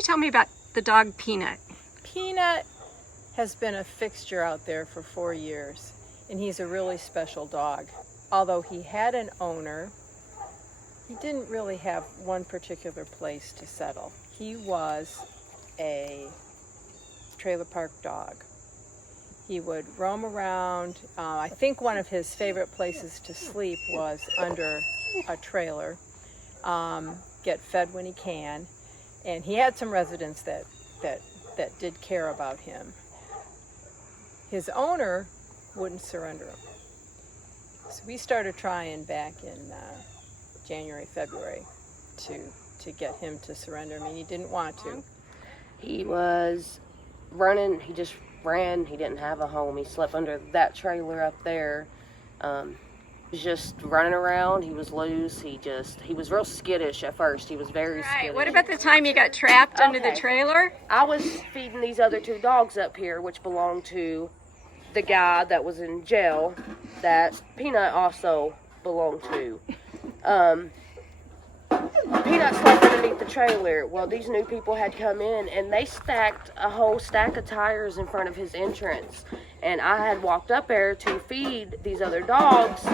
you tell me about the dog Peanut? Peanut has been a fixture out there for 4 years, and he's a really special dog. Although he had an owner, he didn't really have one particular place to settle. He was a trailer park dog. He would roam around. I think one of his favorite places to sleep was under a trailer, get fed when he can, and he had some residents that did care about him. His owner wouldn't surrender him. So we started trying back in January, February to get him to surrender. I mean, he didn't want to. He was running, he just ran. He didn't have a home. He slept under that trailer up there. He was just running around. He was loose. He was real skittish at first. He was very skittish. What about the time you got trapped under the trailer? I was feeding these other 2 dogs up here, which belonged to the guy that was in jail that Peanut also belonged to. Peanut slept underneath the trailer. Well, these new people had come in and they stacked a whole stack of tires in front of his entrance. And I had walked up there to feed these other dogs,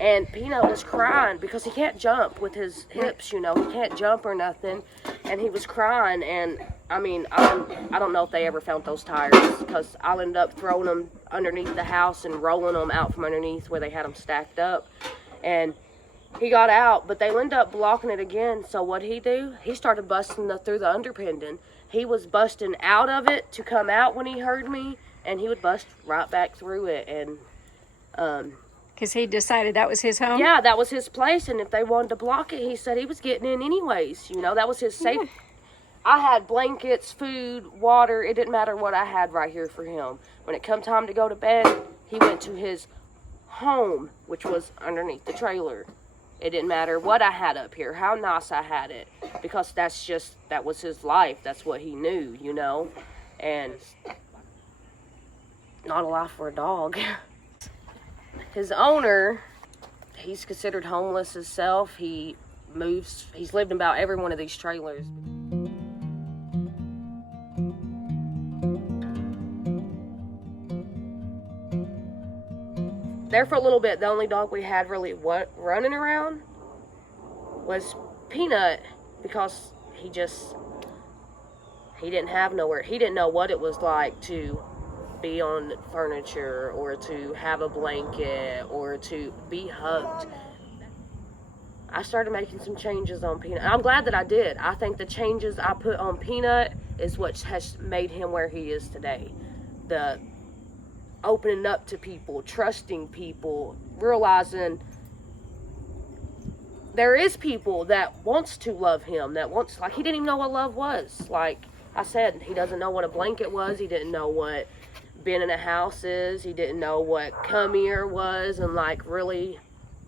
and Peanut was crying because he can't jump with his hips, you know. He can't jump or nothing. And he was crying, and I mean, I don't know if they ever found those tires, because I'll end up throwing them underneath the house and rolling them out from underneath where they had them stacked up. And he got out, but they ended up blocking it again. So what'd he do? He started busting through the underpinning. He was busting out of it to come out when he heard me, and he would bust right back through it. And because he decided that was his home? Yeah, that was his place, and if they wanted to block it, he said he was getting in anyways. You know, that was his safe. I had blankets, food, water. It didn't matter what I had right here for him. When it come time to go to bed, he went to his home, which was underneath the trailer. It didn't matter what I had up here, how nice I had it, because that was his life. That's what he knew, you know, and not a life for a dog. His owner, he's considered homeless himself. He's lived in about every one of these trailers. There for a little bit, the only dog we had really running around was Peanut, because he didn't have nowhere. He didn't know what it was like to be on furniture, or to have a blanket, or to be hugged. I started making some changes on Peanut. I'm glad that I did. I think the changes I put on Peanut is what has made him where he is today. The opening up to people, trusting people, realizing there is people that wants to love him, like, he didn't even know what love was. Like I said, he doesn't know what a blanket was. He didn't know what being in a house is. He didn't know what come here was, and like really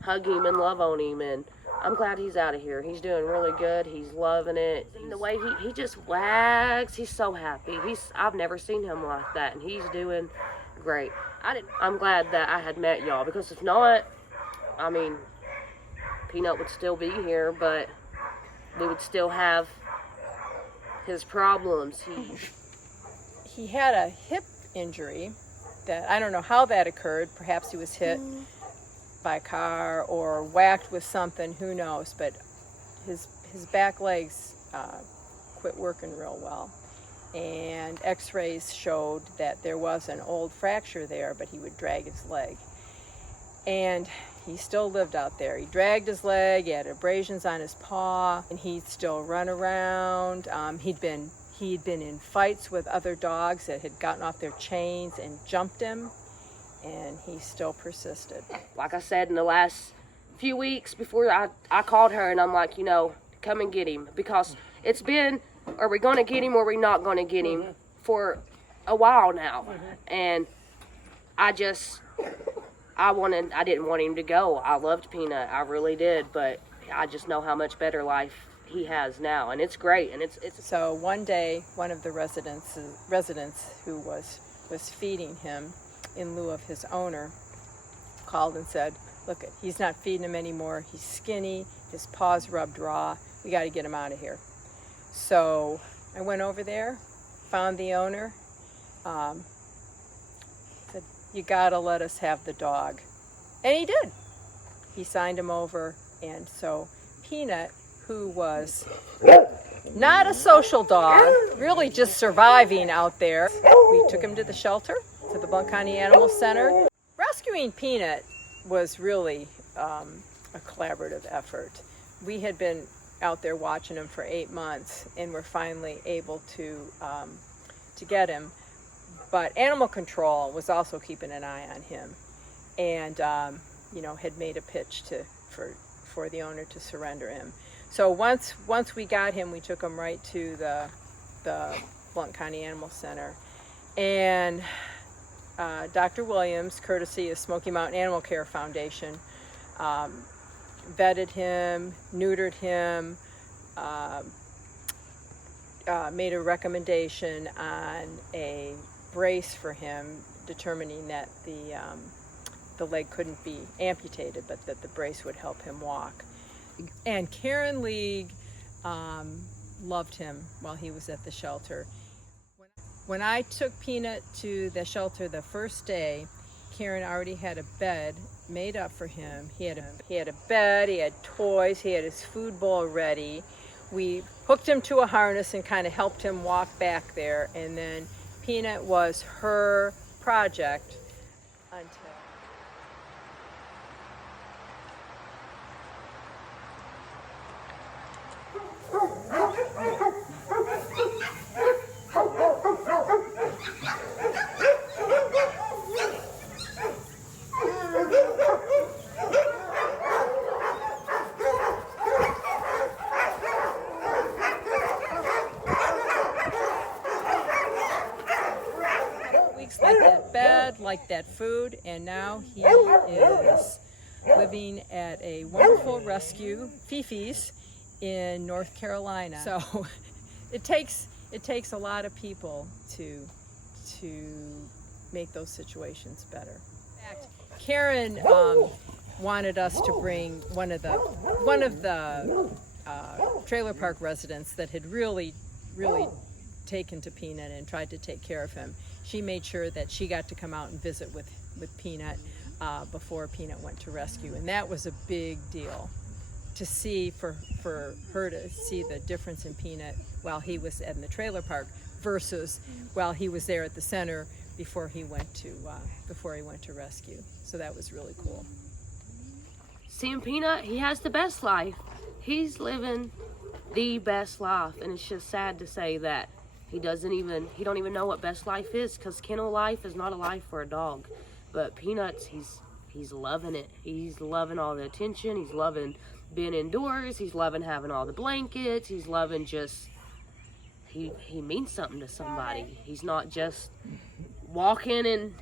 hug him and love on him. And I'm glad he's out of here. He's doing really good. He's loving it. And the way he just wags, he's so happy. I've never seen him like that, and he's doing great. I'm glad that I had met y'all, because if not, I mean, Peanut would still be here, but we would still have his problems. He had a hip injury that I don't know how that occurred. Perhaps he was hit by a car or whacked with something, who knows, but his back legs quit working real well, and x-rays showed that there was an old fracture there, but he would drag his leg, and he still lived out there. He dragged his leg, he had abrasions on his paw, and he'd still run around. He'd been in fights with other dogs that had gotten off their chains and jumped him, and he still persisted. Like I said, in the last few weeks before I called her, and I'm like, you know, come and get him, because it's been, are we going to get him or are we not going to get him for a while now. And I didn't want him to go. I loved Peanut, I really did, but I just know how much better life he has now, and it's great. And it's So one day, one of the residents who was feeding him in lieu of his owner called and said, look, he's not feeding him anymore. He's skinny, his paws rubbed raw. We got to get him out of here. So I went over there, found the owner, said, "You gotta let us have the dog." And he did. He signed him over, and so Peanut, who was not a social dog, really just surviving out there, we took him to the shelter, to the Blount County Animal Center. Rescuing Peanut was really a collaborative effort. We had been out there watching him for 8 months, and we're finally able to get him. But animal control was also keeping an eye on him, and had made a pitch for the owner to surrender him. So once we got him, we took him right to the Blount County Animal Center, and Dr. Williams, courtesy of Smoky Mountain Animal Care Foundation, vetted him, neutered him, made a recommendation on a brace for him, determining that the leg couldn't be amputated, but that the brace would help him walk. And Karen League loved him while he was at the shelter. When I took Peanut to the shelter the first day, Karen already had a bed made up for him. He had a bed, he had toys, he had his food bowl ready. We hooked him to a harness and kind of helped him walk back there, and then Peanut was her project until... like that bed, like that food, and now he is living at a wonderful rescue, Fifi's, in North Carolina. So it takes a lot of people to make those situations better. In fact, Karen wanted us to bring one of the trailer park residents that had really taken to Peanut and tried to take care of him. She made sure that she got to come out and visit with Peanut before Peanut went to rescue, and that was a big deal to see, for her to see the difference in Peanut while he was in the trailer park versus while he was there at the center before he went to rescue. So that was really cool. Seeing Peanut, he has the best life. He's living the best life, and it's just sad to say that he don't even know what best life is, because kennel life is not a life for a dog. But Peanuts, he's loving it. He's loving all the attention. He's loving being indoors. He's loving having all the blankets. He's loving just, he means something to somebody. He's not just walking and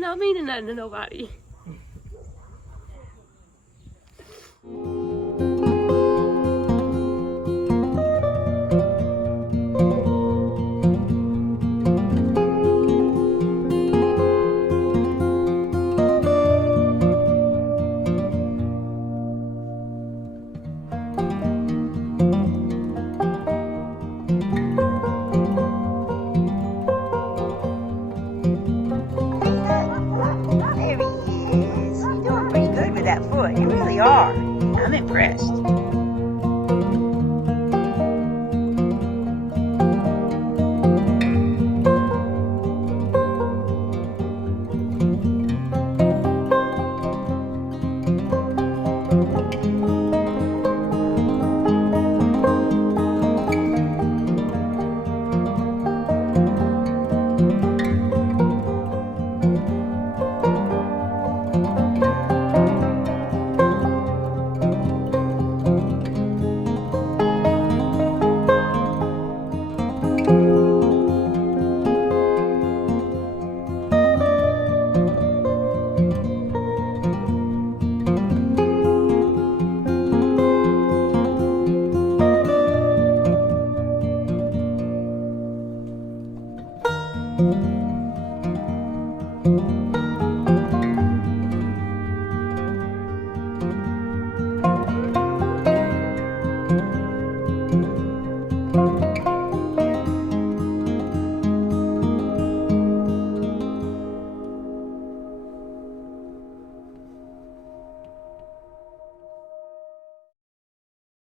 not meaning nothing to nobody. You really are. I'm impressed.